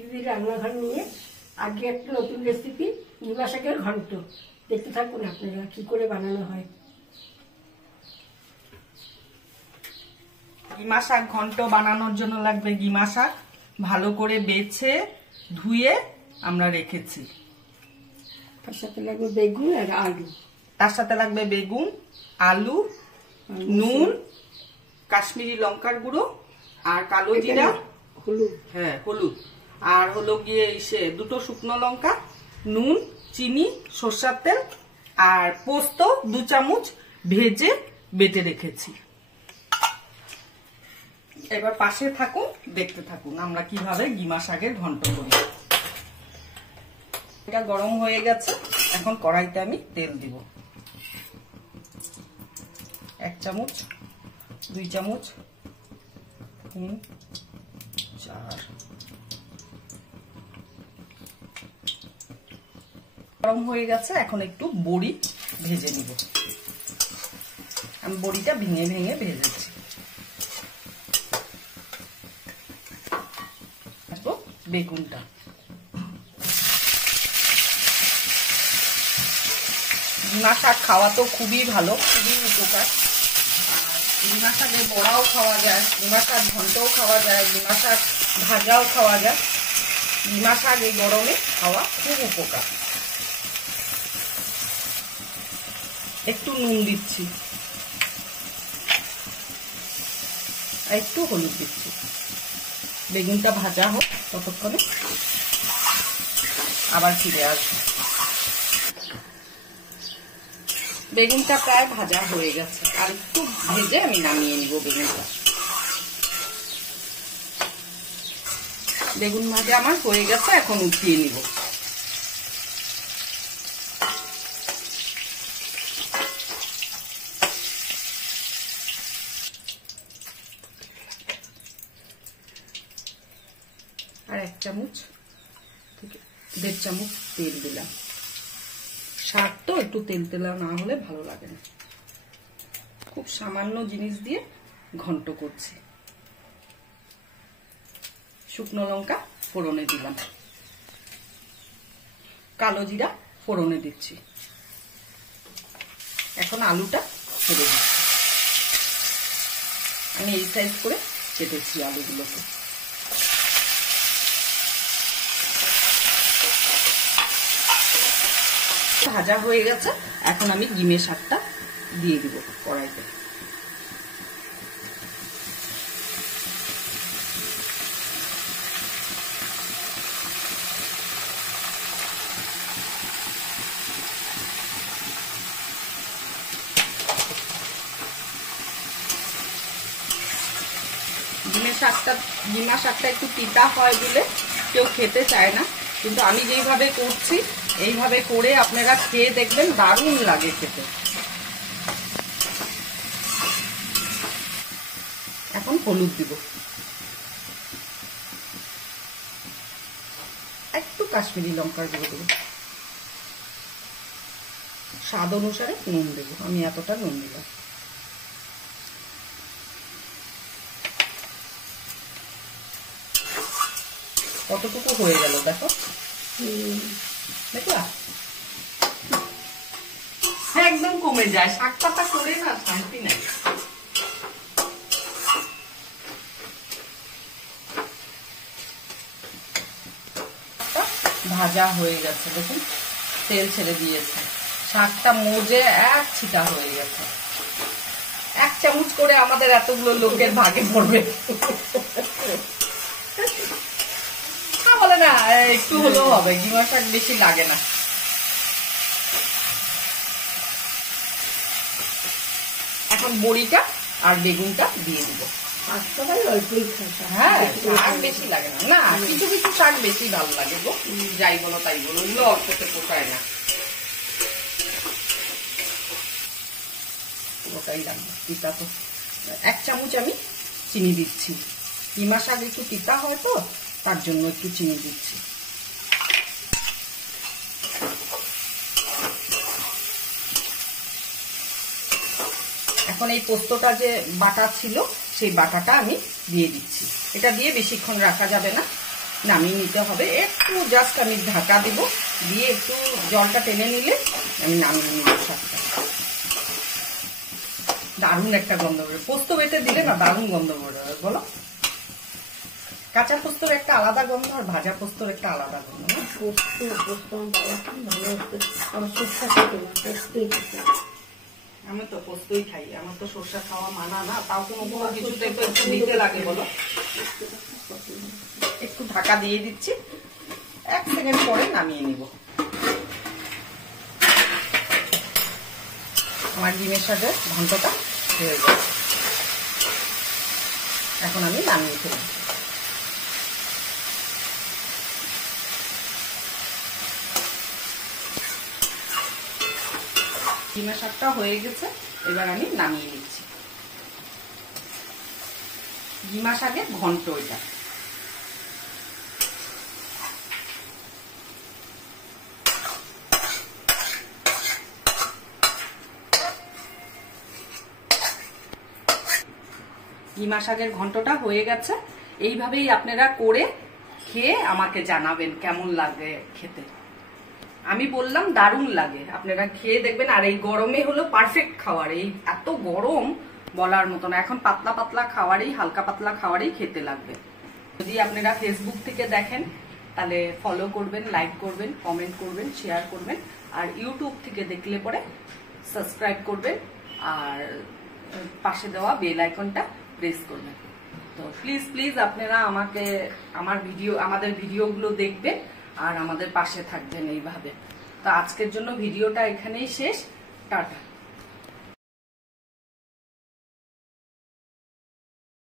দিদি রান্নাঘর নিয়ে আজকে একটা নতুন রেসিপি গিমা শাকের ঘন্ট। দেখতে থাকুন আপনারা কি করে বানানো হয়। গিমা শাক ঘন্ট বানানোর জন্য লাগবে গিমা শাক ভালো করে বেছে ধুয়ে আমরা রেখেছি। তার সাথে লাগবে বেগুন আর আলু। তার সাথে লাগবে বেগুন, আলু, নুন, কাশ্মীরি লঙ্কার গুঁড়ো আর কালো জিরা, হলুদ, হ্যাঁ হলুদ, আর হলো গিয়ে দুটো শুকনো লঙ্কা, নুন, চিনি, সরষের তেল আর পোস্ত 2 চামচ ভেজে বেটে রেখেছি। এবার পাশে থাকুন, দেখতে থাকুন আমরা কিভাবে গিমা শাকের ঘন্ট করি। এটা গরম হয়ে গেছে, এখন কড়াইতে আমি তেল দিব। 1 চামচ, 2 চামচ, 3, 4। গরম হয়ে গেছে, এখন একটু বড়ি ভেজে নিব। আমি বড়িটা ভেঙে ভেঙে ভেজেছি। বেগুনটা গিমা শাক খাওয়া তো খুবই ভালো, খুবই উপকার। গিমা শাকের বড়াও খাওয়া যায়, গিমা শাক ঘন্টও খাওয়া যায়, গিমা শাক ভাজাও খাওয়া যায়। গিমা শাক এই গরমে খাওয়া খুব উপকার। একটু নুন দিচ্ছি, একটু হলুদ দিচ্ছি। বেগুনটা ভাজা হোক ততক্ষণে, আবার ফিরে আসবো। বেগুনটা প্রায় ভাজা হয়ে গেছে, আর একটু ভেজে আমি নামিয়ে নিব বেগুনটা। বেগুন ভাজা আমার হয়ে গেছে, এখন উঠিয়ে নিব। আর 1 চামচ থেকে 1.5 চামচ তেল দিলাম। শাক তো একটু তেল তেলা না হলে ভালো লাগে না। খুব সামান্য জিনিস দিয়ে ঘন্ট করছি। শুকনো লঙ্কা ফোড়নে দিলাম, কালো জিরা ফোড়নে দিচ্ছি। এখন আলুটা ছেড়ে দিচ্ছি। আমি এই সাইজ করে কেটেছি আলুগুলোকে। ভাজা হয়ে গেছে, এখন আমি গিমে শাকটা দিয়ে দিব কড়াইতে। গিমা শাকটা একটু তিতা হয় বলে কেউ খেতে চায় না, কিন্তু আমি যেইভাবে করছি এইভাবে করে আপনারা খেয়ে দেখবেন, দারুণ লাগে খেতে। এখন হলুদ দিব, একটু কাশ্মীরি লঙ্কার গুঁড়ো দেব, স্বাদ অনুসারে নুন দেব। আমি এতটা নুন দিলাম। কতটুকু হয়ে গেল দেখো, দেখলা একদম কমে যায়। শাক পাতা করে না শান্তি নাই। ভাজা হয়ে গেছে, দেখুন তেল ছেড়ে দিয়েছে। শাকটা মজে এক ছিটা হয়ে গেছে। 1 চামচ করে আমাদের এতগুলো লোকের ভাগে পড়বে। বলে না একটু হলেও হবে, গিমা শাক বেশি লাগে না। এখন বড়িটা আর বেগুনটা দিয়ে দিব। হ্যাঁ, শাক বেশি লাগে না। না, কিছু কিছু শাক বেশি ভালো লাগে গো, যাই বলো তাই বলো, ওগুলো অল্পতে পোষায় না। ওটাই লাগবে তিতা তো। 1 চামচ আমি চিনি দিচ্ছি। গিমা শাক একটু তিতা হয় তো, তার জন্য একটু চিনি দিচ্ছি। এখন এই পোস্তটা যে বাটা ছিল সেই বাটাটা আমি দিয়ে দিচ্ছি। এটা দিয়ে বেশিক্ষণ রাখা যাবে না, নামিয়ে নিতে হবে। একটু জাস্ট আমি ঢাকা দিব, দিয়ে একটু জলটা টেনে নিলে আমি নামিয়ে নিব শাকটা। দারুণ একটা গন্ধ বেরোবে, পোস্ত বেটে দিলে না দারুণ গন্ধ বেরোবে বলো। কাঁচা পোস্তর একটা আলাদা গন্ধ আর ভাজা পোস্তর একটা আলাদা গন্ধ। আমি তো পোস্তই খাই, আমার তো সরষা খাওয়া মানা না, তাও কোনো কিছুতে একটু দিতে লাগে বলো। একটু ঢাকা দিয়ে দিচ্ছি, 1 সেকেন্ড পরে নামিয়ে নিব। আমার ডিমের শাকের ঘন্টটা হয়ে যায়, এখন আমি নামিয়ে ফেলি। ডিমের শাকটা হয়ে গেছে, এবার আমি নামিয়ে নিচ্ছি। ডিমা শাকের ঘন্ট এটা। ডিমা শাকের ঘন্টটা হয়ে গেছে। এইভাবেই আপনারা করে খেয়ে আমাকে জানাবেন কেমন লাগে খেতে। আমি বললাম দারুণ লাগে, আপনারা খেয়ে দেখবেন। আর এই গরমে হলো পারফেক্ট খাবার, এই এত গরম বলার মতো না। এখন পাতলা পাতলা খাবারই, হালকা পাতলা খাবারই খেতে লাগবে। যদি আপনারা ফেসবুক থেকে দেখেন তাহলে ফলো করবেন, লাইক করবেন, কমেন্ট করবেন, শেয়ার করবেন। আর ইউটিউব থেকে দেখলে পরে সাবস্ক্রাইব করবেন আর পাশে দেওয়া বেল আইকনটা প্রেস করবেন। তো প্লিজ প্লিজ আপনারা আমাদের ভিডিওগুলো দেখবেন আর আমাদের পাশে থাকবেন এইভাবে। তো আজকের জন্য ভিডিওটা এখানেই শেষ। টাটা।